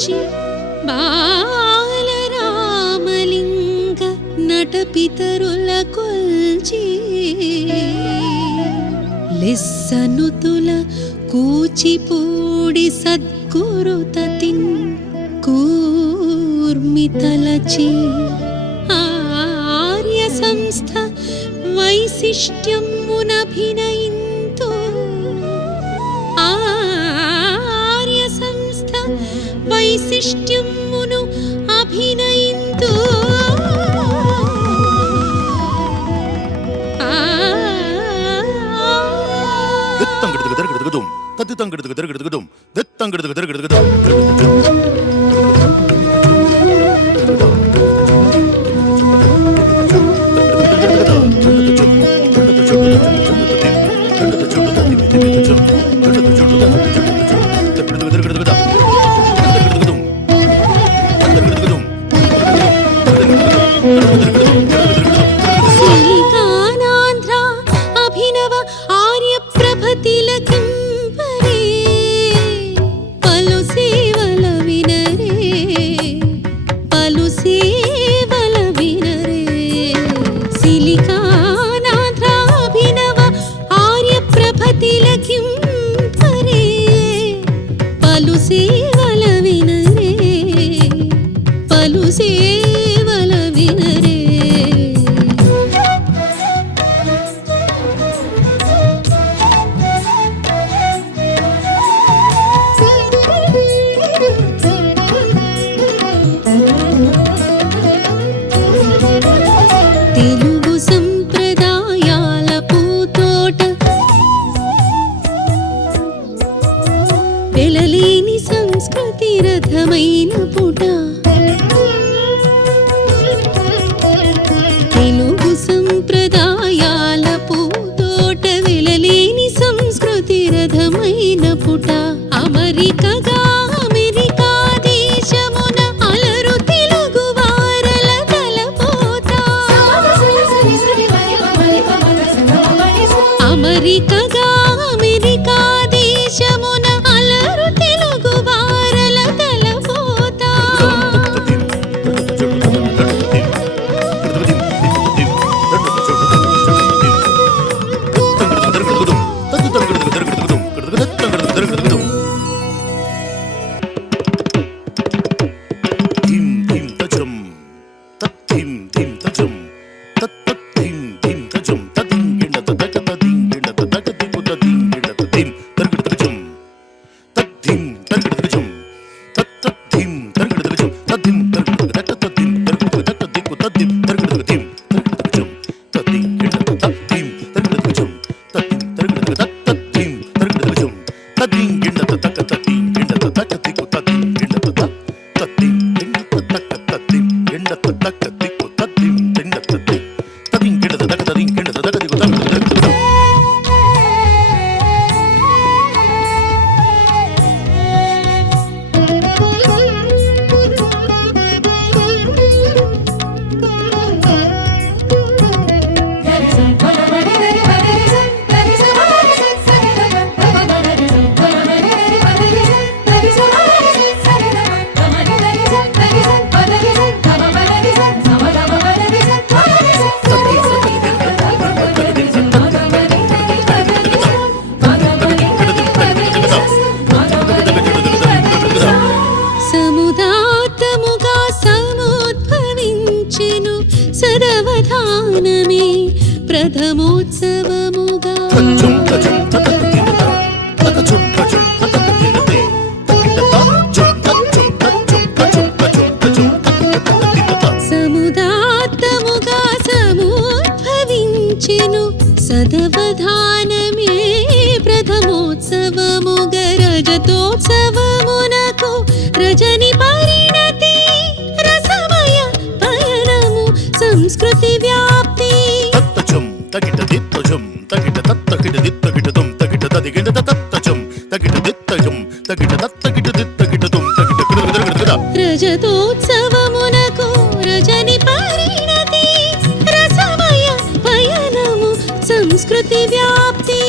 కొల్చి బాలరామలింగ నటపితరుల కొల్చి లెస్సనుతుల కూచిపూడి సద్గురుతతిన్ కూర్మితలచి ఆర్య సంస్థ వైశిష్ట్యమునభినయింతు ఆర్య సంస్థ వైశిష్ట్యమును అభినయింతు ప్రథమోత్సవముగా సముదాత్తముగా సముద్భవించెను సదవధానమే ప్రథమోత్సవముగా రజతోత్సవమునకు రజని పరిణతి రసమయ పయనము సంస్కృతి వ్యాప్తి తగిట దిత్తజం తగిట తత్తగిట దిత్తగిటదం తగిట తదిగిట తత్తజం తగిట దిత్తజం తగిట తత్తగిట దిత్తగిటదం తగిట గిడగడగడగడ రజతోత్సవమునకు రజని పరిణతి రసమయ పయనము సంస్కృతి వ్యాప్తి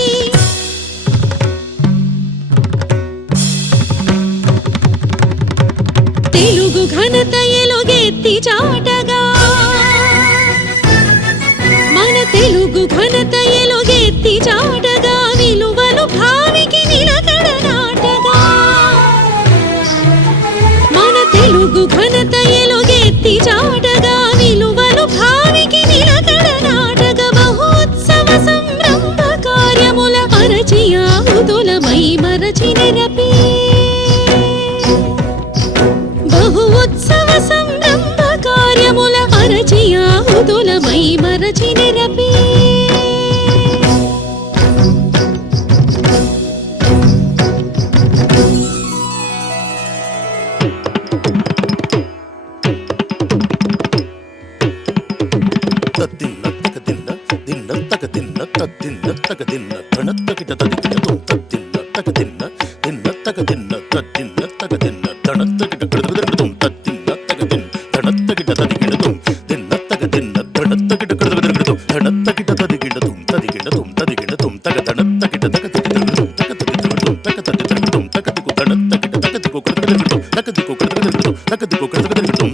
తద్దిన్న తగదిన్న దిన్న తగదిన్న తద్దిన్న తగదిన్న ధనత్తకిట తదికిటతుం తద్దిన్న తగదిన్న దిన్న తగదిన్న తద్దిన్న తగదిన్న ధనత్తకిట కృతకృతం తద్దిన్న తగదిన్న ధనత్తకిట తదికిటతుం దిన్న తగదిన్న ధనత్తకిట కృతకృతం ధనత్తకిట తదికిటతుం తదికిటతుం తదికిటతుం తగదనత్తకిట తగతికిటతుం తగతికిటతుం తగతికిటతుం తగతికు ధనత్తకిట తగతికు కృతకృతం తగతికు కృతకృతం తగతికు కృతకృతం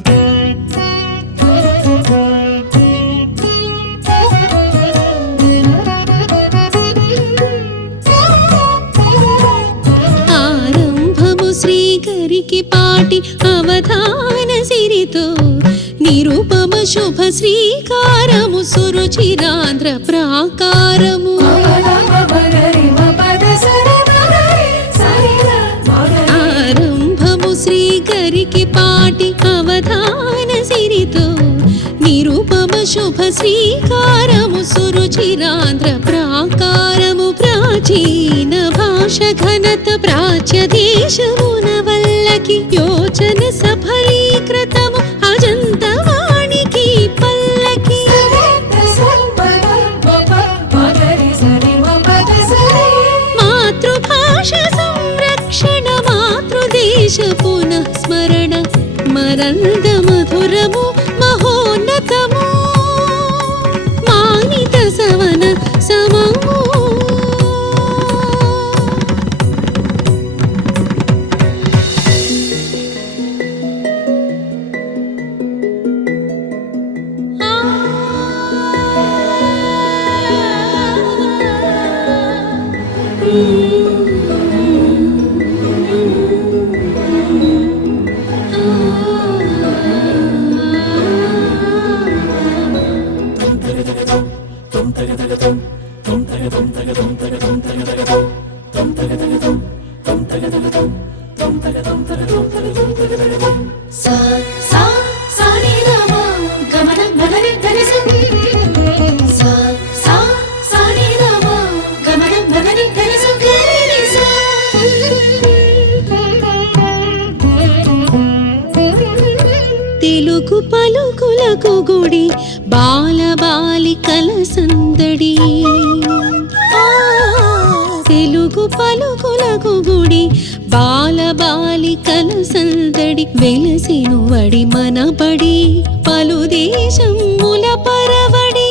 శ్రీకరికి పాటి అవధాన సిరితో నిరూపమ శుభ శ్రీకారము సురుచిరాంధ్ర ప్రాకారము ఆరంభము శ్రీకరికి పాటి అవధాన సిరితో నిరూపమ శుభ శ్రీకారము సురుచిరాంధ్ర ప్రాకారము ప్రాచీన భాష ఘనత ప్రాచ్య దేశమున వల్లకి యోచన సఫలీకృతము అజంత వాణికి పల్లకి మాతృభాష సంరక్షణ మాతృదేశ పునః స్మరణ మరంద మధురము మహోన్నతము మానిత సవన సమము తెలుగు పలుకులకు గుడి బాలబాలికల సందడి తెలుగు పలుకులకు గుడి బాలబాలికల సందడి వెలసిను వడి మనబడి పలు దేశముల పరవడి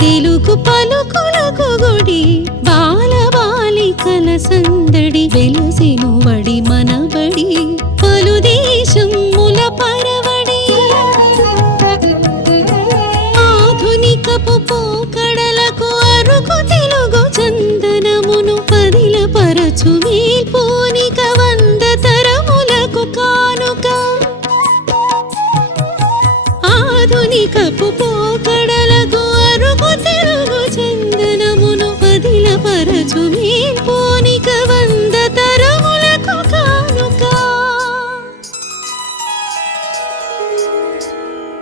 తెలుగు పలుకులకు గుడి బాలబాలికల సందడి వెలసిను వడి మనబడి పలు దేశముల పరవడి ఆధునికపు పోకడలకు అరుకు తెలుగు చందనమును పదిల పరచు మేల్పోనిక వంద తరములకు కానుక ఆధునికపు పోకడలకు అరుకు తెలుగు చందనమును పదిల పరచు మేల్పోనిక వంద తరములకు కానుక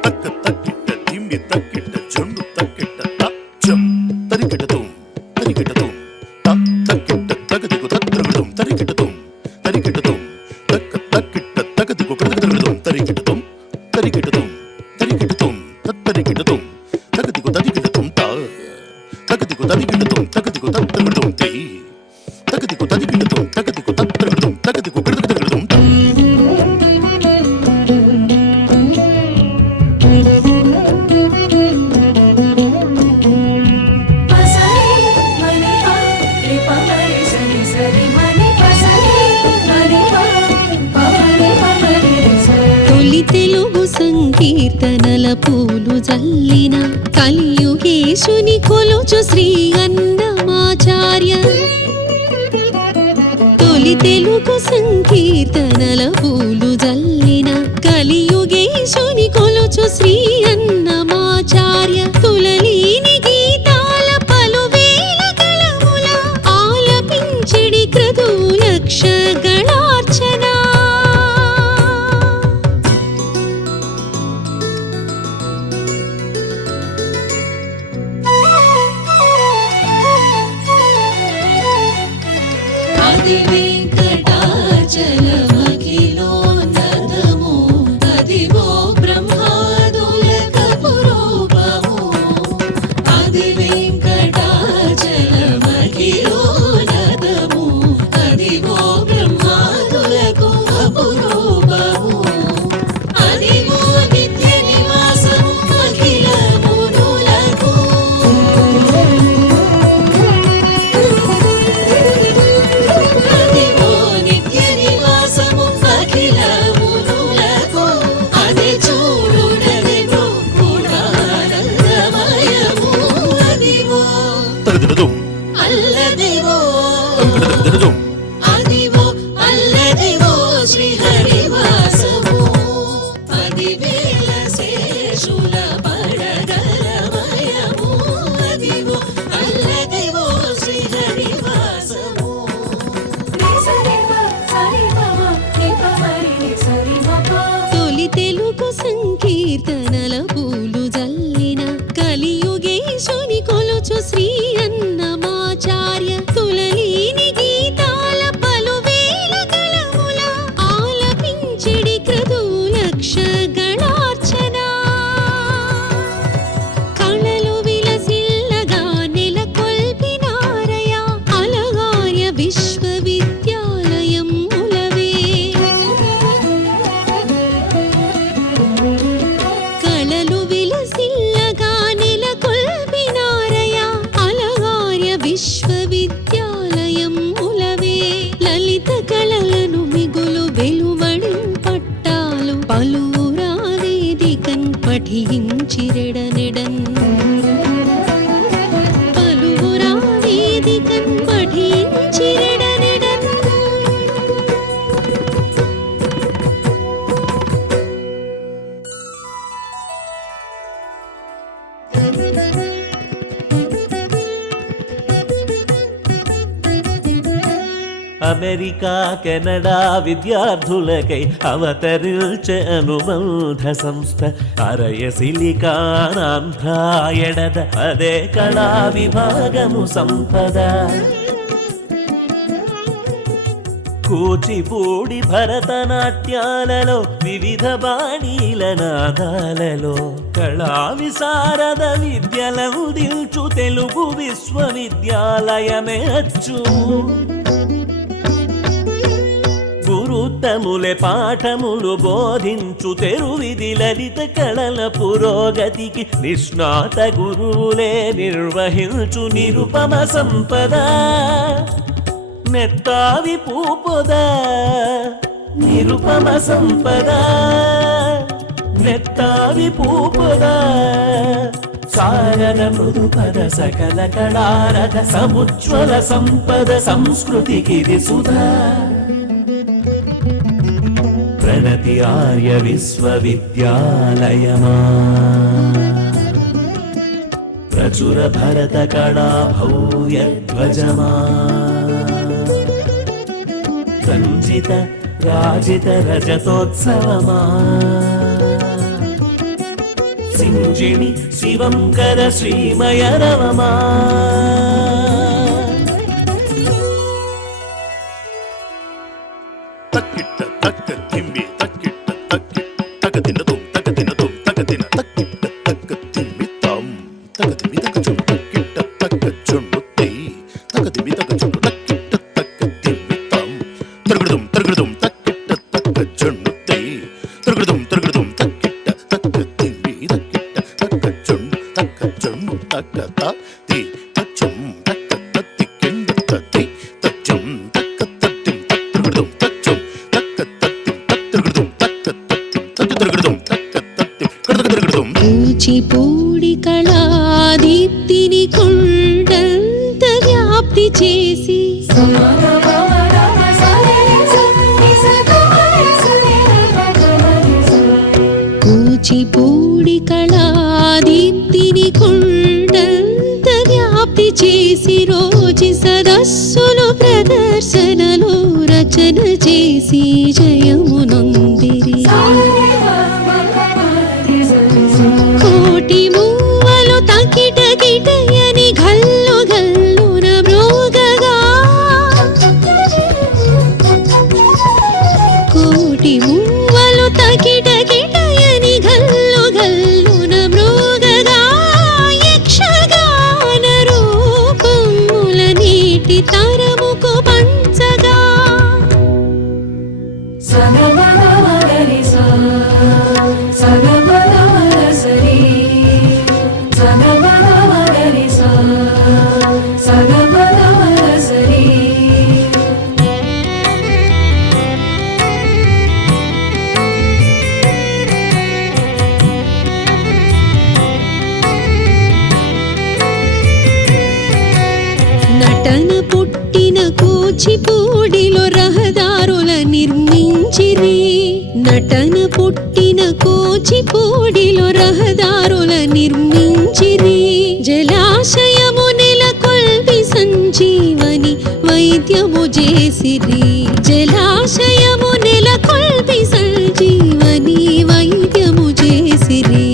తక్క తక్కిట తిమ్మి తక్కిట చెండు తక్కిట తచ్చం తరికిటతుం తరికిటతుం తక్కిట తగదికు తత్రగడం తరికిటతుం తరికిటతుం తక్క తక్కిట తగదికు కృతకృతం తరికిటతుం తరికిటతుం తరికిటతుం తత్తరికిటతుం తగదికు తదికిటతుం తగదికు తదికిటతుం తగదికు తత్రగడం తై తగదికు తదికిటతుం తగదికు తత్రగడం తగదికు కృతకృతం తొలి తెలుగు సంకీర్తనల పూలు జల్లిన కలియుగేశుని కొలుచు శ్రీ అన్నమాచార్య తొలి తెలుగు సంకీర్తనల పూలు జల్లిన కలియుగేశుని కొలుచు శ్రీ అన్నమాచార్య తులలీని గీతాల పలువేల గళముల ఆలపించిడి క్రతులక్ష గళార్చన అది వెంకటాచలమఖిలోన్నతము అదిగో బ్రహ్మాదులకపు రూపము అది వెంకటాచలమఖిలోన్నతము అదిగో బ్రహ్మాదులకు అపురూపము అదిగో నిత్య నివాసము అఖిల మునులకు అదిగో నిత్య నివాసము అఖిల మునులకు అది చూడునది బ్రహ్మానందమయము అదిగో తగదినదుం అల్లదివో తగదినదుం అదివో అల్లదివో శ్రీహరివాసము పదివేల శేషుల పడగలమయము అదివో అల్లదివో శ్రీహరివాసము తొలి తెలుగు సంకీర్తనల పూలు జల్లిన కలియుగేశుని కొలుచు శ్రీ అన్నమాచార్య తులలీని గీతాల పలువేల గళముల ఆలపించిడి క్రతులక్ష గణార్చన కళలు విలసిల్లగా నెలకొల్పినారయ అలగార్య విశ్వవిద్యాలయం ములవే కళలు విలసిల్లగా నెలకొల్పినారయ అలగార్య విశ్వవిద్యాలయం ములవే లలిత కళలను మిగులు వెలువడిం పట్టాలు పలువురా వేదికన్ పఠించిరెడనెడన్ పలువురా వేదికన్ పఠించిరెడనెడన్ అమెరికా కెనడా విద్యార్థులకై అవతరించే అనుబంధ సంస్థ అరయసిలికానాంధ్రాయడద అదే కళా విభాగము సంపద కూచిపూడి భరతనాట్యాలలో వివిధ బాణీల నాదాలలో కళా విశారద విద్యలందించు తెలుగు విశ్వవిద్యాలయమే అచ్చు గురుత్తములే పాఠములు బోధించు తెరువిధి లలిత కళల పురోగతికి నిష్ణాత గురువులే నిర్వహించు నిరుపమ సంపద నెత్తావి పూపొద నిరుపమ సంపద నెత్తావి పూపొద సారద మృదుపద సకల కళారథ సముజ్వల సంపద సంస్కృతికిది సుధా ప్రణతి ఆర్య విశ్వవిద్యాలయమా ప్రచుర భరత కళా భవ్యధ్వజమా సంజిత రాజిత రజతోత్సవమా సింజిణి శివంకర శ్రీమయ రవమా తక్కిట్ట తక్క తిమ్మి తక్కిట్ట తక్కిట్ట తగదినదుం తగదినదుం తగదిన తక్కిట్ట తక్క తిమ్మి తం తగదిమి తగచును తక్కిట్ట తక్క చుండు తై తగదిమి తగచును తక్కిట్ట తక్క తిమ్మి తం తరగడుదుం తరగడుదుం తక్కిట్ట తక్క చుండు తై తరగడుదుం తరగడుదుం తక్కిట్ట తక్క తిమ్మి తక్కిట్ట తక్క చుండు తక్క త తి తచ్చం తక్క తత్తి కింద తత్తి తచ్చం తక్క తత్తిం తత్తరగడుదుం తచ్చం తక్క తత్తిం తత్తరగడుదుం తక్క తత్తిం తత్తరగడుదుం తక్క తత్తిం కడతరగడుదుం కూచిపూడి కళాదీప్తిని కొండంత వ్యాప్తి చేసి కూచిపూడి కళాదీప్తిని కొండంత వ్యాప్తి చేసి రోజు సదస్సులు ప్రదర్శనలు రచన చేసి జయమునొందిరి కోటి మూవలు తకిట కిటయని గల్లు గల్లున మ్రోగగా తరముకు పంచగా నటన పుట్టిన కూచిపూడిలో రహదారుల నిర్మించిరి నటన పుట్టిన కూచిపూడిలో రహదారుల నిర్మించిరి జలాశయము నెలకొల్పి సంజీవని వైద్యము చేసిరి జలాశయము నెలకొల్పి సంజీవని వైద్యము చేసిరి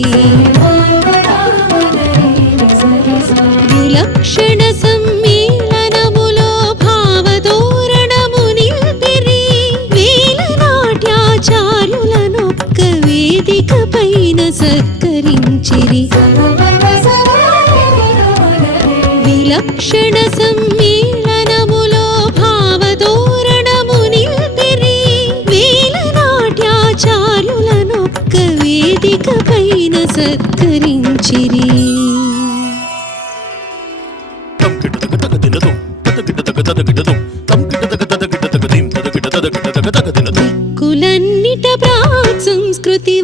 విలక్షణ సమ్మేళనములో భావధోరణము నిల్పిరి వేల నాట్యాచార్యులనొక్క వేదిక పైన సత్కరించిరి విలక్షణ సమ్మేళనములో భావధోరణము నిల్పిరి వేల నాట్యాచార్యులనొక్క వేదిక పైన సత్కరించిరి కులన్నిట ప్రాక్ సంస్కృతి